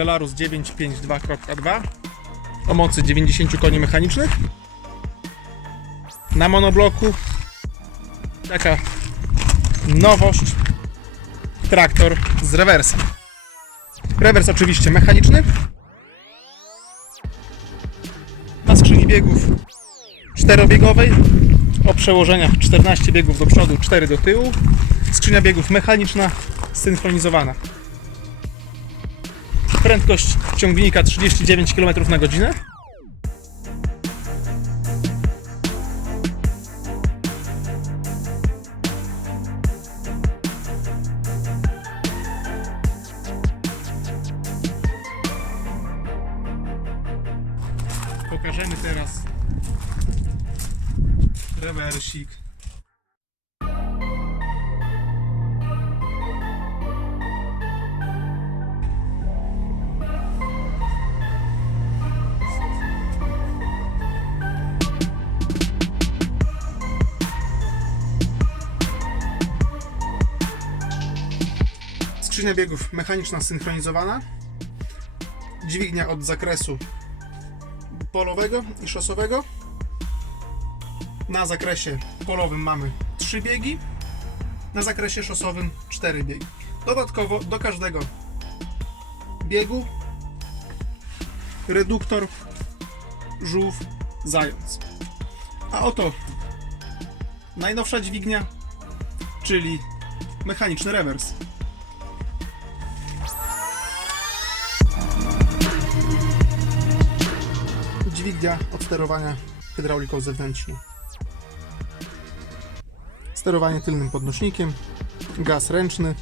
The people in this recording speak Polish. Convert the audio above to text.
Solarus 952.2 o mocy 90 koni mechanicznych. Na monobloku taka nowość traktor z rewersem. Rewers oczywiście mechaniczny. Na skrzyni biegów czterobiegowej o przełożeniach 14 biegów do przodu, 4 do tyłu. Skrzynia biegów mechaniczna, synchronizowana. Prędkość ciągnika 39 km na godzinę. Pokażemy teraz rewersik. Skrzynia biegów mechaniczna synchronizowana. Dźwignia od zakresu polowego i szosowego. Na zakresie polowym mamy 3 biegi, na zakresie szosowym 4 biegi. Dodatkowo do każdego biegu reduktor, żółw, zając. A oto najnowsza dźwignia, czyli mechaniczny rewers. Dźwignia od sterowania hydrauliką zewnętrzną. Sterowanie tylnym podnośnikiem, gaz ręczny,